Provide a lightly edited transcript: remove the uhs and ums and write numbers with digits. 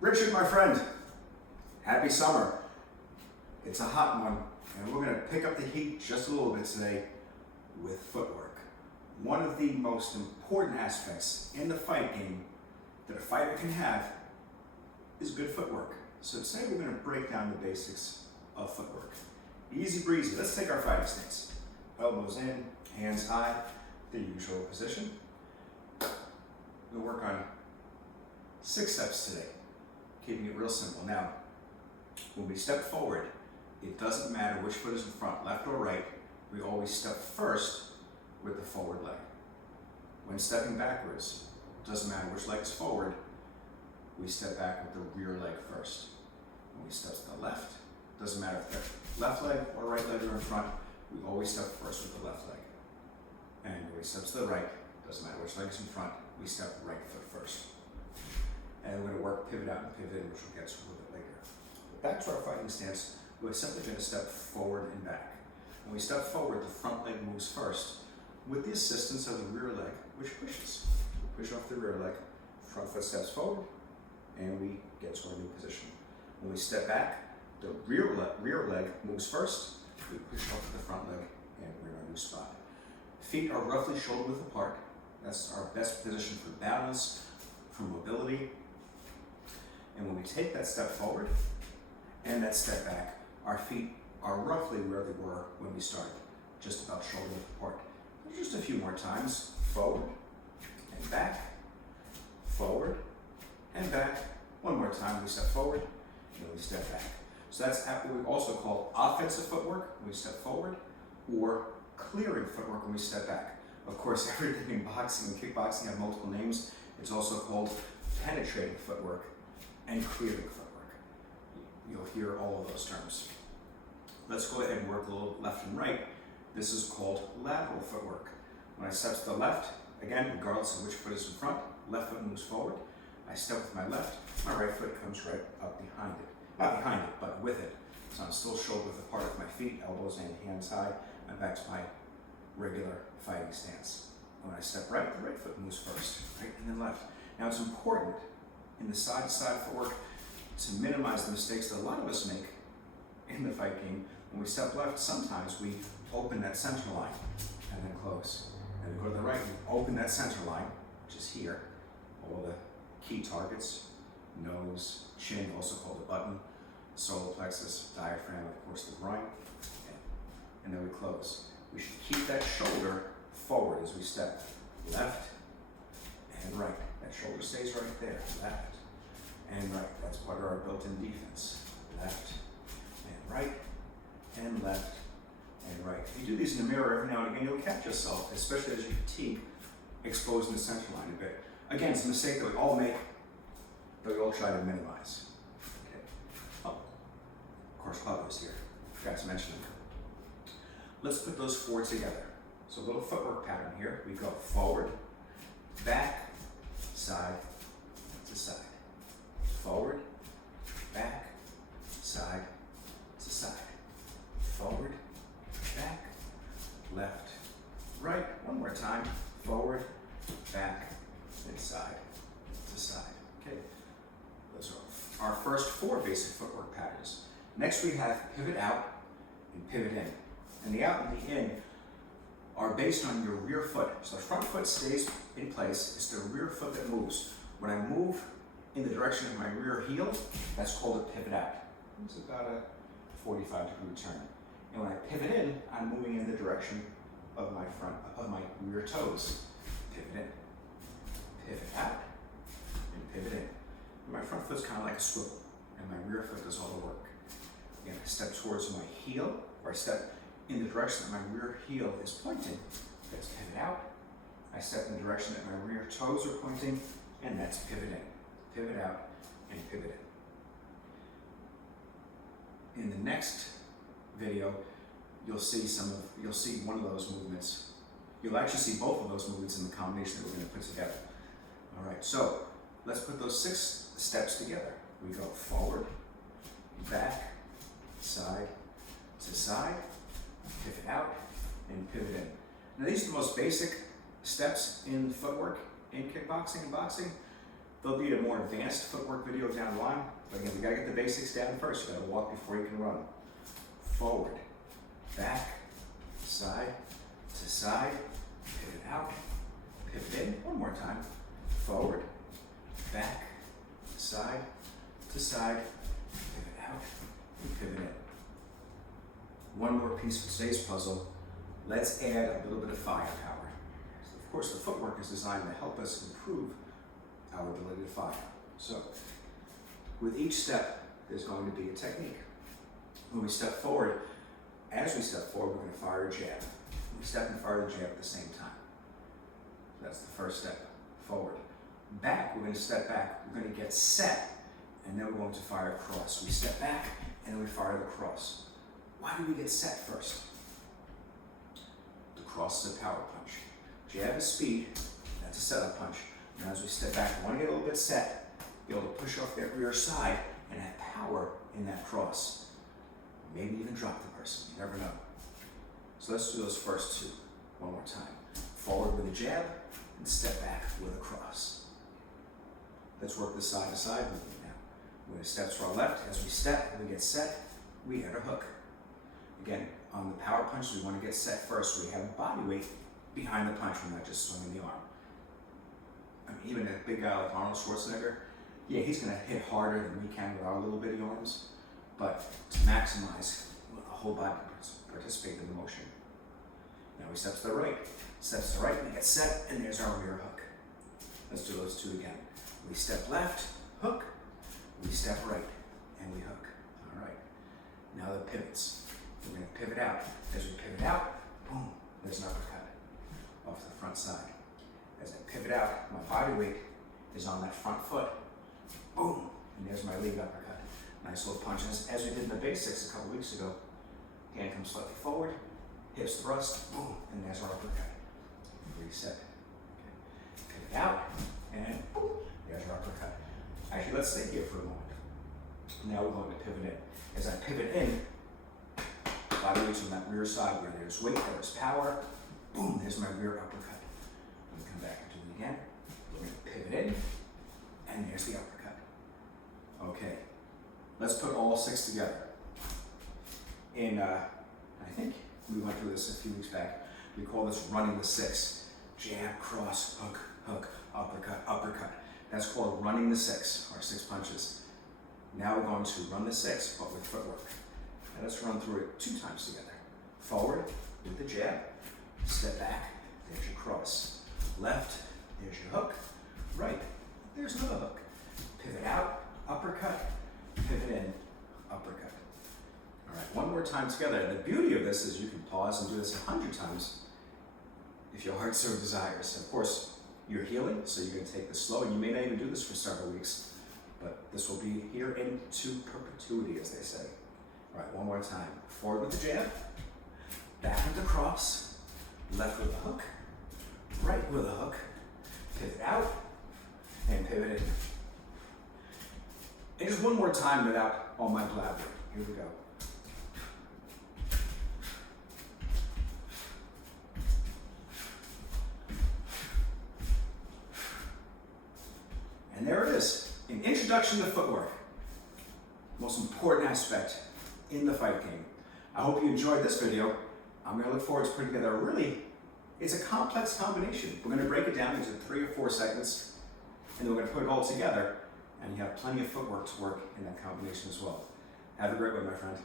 Richard, my friend, happy summer. It's a hot one, and we're going to pick up the heat just a little bit today with footwork. One of the most important aspects in the fight game that a fighter can have is good footwork. So today we're going to break down the basics of footwork. Easy breezy. Let's take our fighting stance. Elbows in, hands high, the usual position. We'll work on 6 steps today, keeping it real simple. Now, when we step forward, it doesn't matter which foot is in front, left or right. We always step first with the forward leg. When stepping backwards, it doesn't matter which leg is forward, we step back with the rear leg first. When we step to the left, it doesn't matter if the left leg or right leg are in front, we always step first with the left leg. And when we step to the right, it doesn't matter which leg is in front, we step right foot first. And we're going to work pivot out and pivot in, which we'll get to a little bit later. But back to our fighting stance, we're simply going to step forward and back. When we step forward, the front leg moves first with the assistance of the rear leg, which pushes. We push off the rear leg, front foot steps forward, and we get to our new position. When we step back, the rear leg moves first, we push off the front leg, and we're in our new spot. Feet are roughly shoulder width apart. That's our best position for balance, for mobility. And when we take that step forward and that step back, our feet are roughly where they were when we started, just about shoulder width apart. Just a few more times, forward and back, forward and back. One more time, we step forward and then we step back. So that's what we also call offensive footwork when we step forward, or clearing footwork when we step back. Of course, everything in boxing and kickboxing have multiple names. It's also called penetrating footwork and clearing footwork. You'll hear all of those terms. Let's go ahead and work a little left and right. This is called lateral footwork. When I step to the left, again, regardless of which foot is in front, left foot moves forward. I step with my left, my right foot comes right up behind it. Not behind it, but with it. So I'm still shoulder width apart with my feet, elbows in, hands high, and back to my regular fighting stance. When I step right, the right foot moves first, right and then left. Now it's important in the side-to-side footwork to minimize the mistakes that a lot of us make in the fight game. When we step left, sometimes we open that center line and then close. And we go to the right, we open that center line, which is here. All the key targets, nose, chin, also called the button, solar plexus, diaphragm, of course the groin, and then we close. We should keep that shoulder forward as we step left and right. That shoulder stays right there, left and right. That's part of our built-in defense. Left and right and left and right. If you do these in the mirror every now and again, you'll catch yourself, especially as you fatigue, exposing the center line a bit. Again, it's a mistake that we all make, that we all try to minimize. Okay. Oh, of course, Club is here. Forgot to mention him. Let's put those 4 together. So a little footwork pattern here. We go forward, back, side to side. Forward, back, side to side. Forward, back, left, right. One more time. Forward, back, and side to side. Okay. Those are our first 4 basic footwork patterns. Next we have pivot out and pivot in. And the out and the in are based on your rear foot. So the front foot stays in place. It's the rear foot that moves. When I move in the direction of my rear heel, that's called a pivot out. It's about a 45-degree turn. And when I pivot in, I'm moving in the direction of my rear toes. Pivot in, pivot out, and pivot in. And my front foot's kind of like a swivel, and my rear foot does all the work. Again, I step towards my heel, or I step in the direction that my rear heel is pointing. That's pivot out. I step in the direction that my rear toes are pointing, and that's pivot in. Pivot out and pivot in. In the next video, you'll see one of those movements. You'll actually see both of those movements in the combination that we're going to put together. All right, so let's put those 6 steps together. We go forward, back, side to side, pivot out, and pivot in. Now these are the most basic steps in footwork, in kickboxing and boxing. There'll be a more advanced footwork video down the line, but again, we gotta get the basics down first. You gotta walk before you can run. Forward, back, side to side, pivot out, pivot in. One more time. Forward, back, side to side, pivot out, and pivot in. One more piece for today's puzzle. Let's add a little bit of firepower. Of course, the footwork is designed to help us improve our ability to fire. So, with each step, there's going to be a technique. When we step forward, as we step forward, we're going to fire a jab. We step and fire the jab at the same time. That's the first step, forward. Back, we're going to step back. We're going to get set, and then we're going to fire cross. We step back, and then we fire the cross. Why do we get set first? The cross is a power punch. Jab is speed, that's a setup punch. Now as we step back, we want to get a little bit set, be able to push off that rear side and have power in that cross. Maybe even drop the person, you never know. So let's do those first two one more time. Forward with a jab and step back with a cross. Let's work this side to side movement now. We're going to step to our left. As we step, we get set, we hit a hook. Again, on the power punch, we want to get set first. So we have body weight behind the punch. We're not just swinging the arm. I mean, even a big guy like Arnold Schwarzenegger, yeah, he's going to hit harder than we can with our little bitty arms. But to maximize, the whole body participate in the motion. Now we step to the right. Steps to the right, we get set, and there's our rear hook. Let's do those two again. We step left, hook. We step right, and we hook. All right. Now the pivots. We're going to pivot out. As we pivot out, boom, there's an uppercut off the front side. As I pivot out, my body weight is on that front foot. Boom, and there's my lead uppercut. Nice little punches. As we did in the basics a couple weeks ago, hand comes slightly forward, hips thrust, boom, and there's our uppercut. Reset. Okay. Pivot out, and boom, there's our uppercut. Actually, let's stay here for a moment. Now we're going to pivot in. As I pivot in, body weight's on that rear side where there's weight, there's power. Boom, there's my rear uppercut. Let me come back and do it again. We're going to pivot in, and there's the uppercut. Okay, let's put all six together. I think we went through this a few weeks back. We call this running the six. Jab, cross, hook, hook, uppercut, uppercut. That's called running the six, or 6 punches. Now we're going to run the six, but with footwork. Now let's run through it 2 times together. Forward with the jab, step back, there's your cross. Left, there's your hook. Right, there's another hook. Pivot out, uppercut, pivot in, uppercut. All right, one more time together. The beauty of this is you can pause and do this 100 times if your heart so desires. Of course, you're healing, so you're going to take this slow. You may not even do this for several weeks, but this will be here into perpetuity, as they say. All right, one more time. Forward with the jab, back with the cross, left with the hook, right with a hook, pivot out, and pivot in. And just one more time without all my blabbering. Here we go. And there it is, an introduction to footwork. Most important aspect in the fight game. I hope you enjoyed this video. I'm going to look forward to putting together a really, it's a complex combination. We're going to break it down into 3 or 4 segments, and then we're going to put it all together, and you have plenty of footwork to work in that combination as well. Have a great one, my friend.